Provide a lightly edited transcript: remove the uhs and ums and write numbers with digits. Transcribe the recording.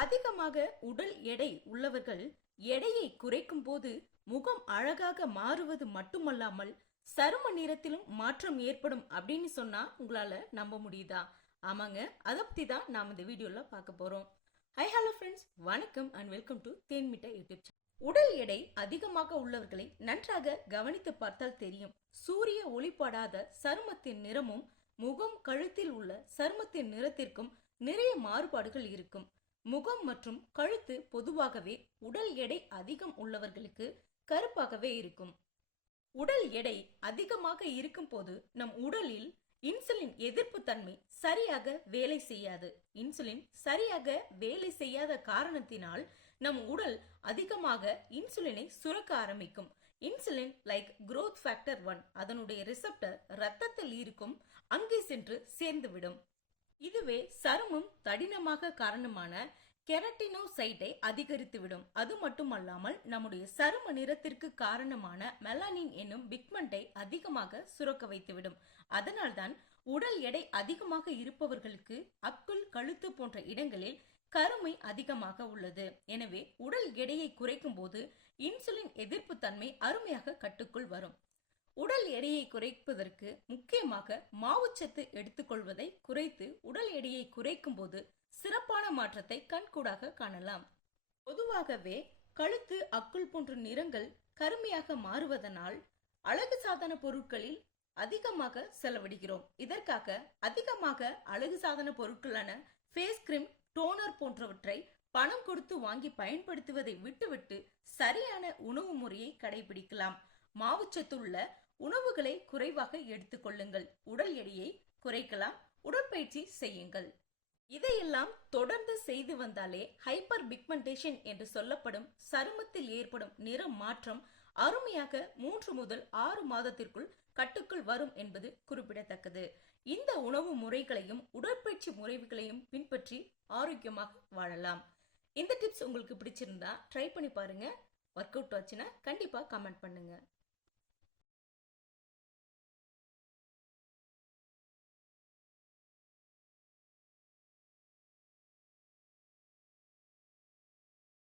அதிகமாக உடல் எடை உள்ளவர்கள் எடையை குறைக்கும் போது முகம் அழகாக மாறுவது மட்டுமல்லாமல் சரும நிறத்திலும் மாற்றம் ஏற்படும் அப்படின்னு சொன்னா உங்களால நம்ப முடியுதா? ஆமாங்க, அதை பத்தி தான் நாம இந்த வீடியோல பார்க்க போறோம். ஹை ஹலோ ஃப்ரெண்ட்ஸ், வணக்கம் and welcome to Thenmitta YouTube channel. உடல் எடை அதிகமாக உள்ளவர்களை நன்றாக கவனித்து பார்த்தால் தெரியும். சூரிய ஒளிப்படாத சருமத்தின் நிறமும் முகம் கழுத்தில் உள்ள சருமத்தின் நிறத்திற்கும் நிறைய மாறுபாடுகள் இருக்கும். முகம் மற்றும் கழுத்து பொதுவாகவே உடல் எடை அதிகம் உள்ளவர்களுக்கு கருப்பாகவே இருக்கும். உடல் எடை அதிகமாக இருக்கும் போது நம் உடலில் இன்சுலின் எதிர்ப்பு தன்மை சரியாக வேலை செய்யாது. இன்சுலின் சரியாக வேலை செய்யாத காரணத்தினால் நம் உடல் அதிகமாக இன்சுலினை சுரக்க ஆரம்பிக்கும். இன்சுலின் லைக் growth factor 1 அதனுடைய ரிசப்டர் ரத்தத்தில் இருக்கும் அங்கே சென்று சேர்ந்துவிடும். இதுவே சருமம் தடினமாக காரணமான கெரட்டினோசைட்டை அதிகரித்துவிடும். அது மட்டுமல்லாமல் நம்முடைய சரும நிறத்திற்கு காரணமான மெலானின் என்னும் பிக்மெண்டை அதிகமாக சுரக்க வைத்துவிடும். அதனால்தான் உடல் எடை அதிகமாக இருப்பவர்களுக்கு அக்குள், கழுத்து போன்ற இடங்களில் கருமை அதிகமாக உள்ளது. எனவே உடல் எடையை குறைக்கும் போது இன்சுலின் எதிர்ப்பு தன்மை அருமையாக கட்டுக்குள் வரும். உடல் எடையை குறைப்பதற்கு முக்கியமாக மாவுச்சத்து எடுத்துக்கொள்வதை குறைத்து உடல் எடையை குறைக்கும் போது சிறப்பான மாற்றத்தை கண்கூடாக காணலாம். பொதுவாகவே கழுத்து, அக்குள் போன்ற நிறங்கள் கருமையாக மாறுவதனால் அழகு சாதன பொருட்களில் அதிகமாக செலவிடுகிறோம். இதற்காக அதிகமாக அழகு சாதன பொருட்களான ஃபேஸ் கிரீம், டோனர் போன்றவற்றை பணம் கொடுத்து வாங்கி பயன்படுத்துவதை விட்டுவிட்டு சரியான உணவு முறையை கடைபிடிக்கலாம். மாவுச்சத்துள்ள உணவுகளை குறைவாக எடுத்துக்கொள்ளுங்கள். உடல் எடையை குறைக்கலாம். உடற்பயிற்சி செய்யுங்கள். இதையெல்லாம் தொடர்ந்து செய்து வந்தாலே ஹைப்பர் பிக்மெண்டேஷன் என்று சொல்லப்படும் சருமத்தில் ஏற்படும் நிற மாற்றம் அருமையாக 3 முதல் 6 மாதத்திற்குள் கட்டுக்குள் வரும் என்பது குறிப்பிடத்தக்கது. இந்த உணவு முறைகளையும் உடற்பயிற்சி முறைகளையும் பின்பற்றி ஆரோக்கியமாக வாழலாம். இந்த டிப்ஸ் உங்களுக்கு பிடிச்சிருந்தா ட்ரை பண்ணி பாருங்க. ஒர்க் அவுட் ஆச்சுன்னா கண்டிப்பா கமெண்ட் பண்ணுங்க.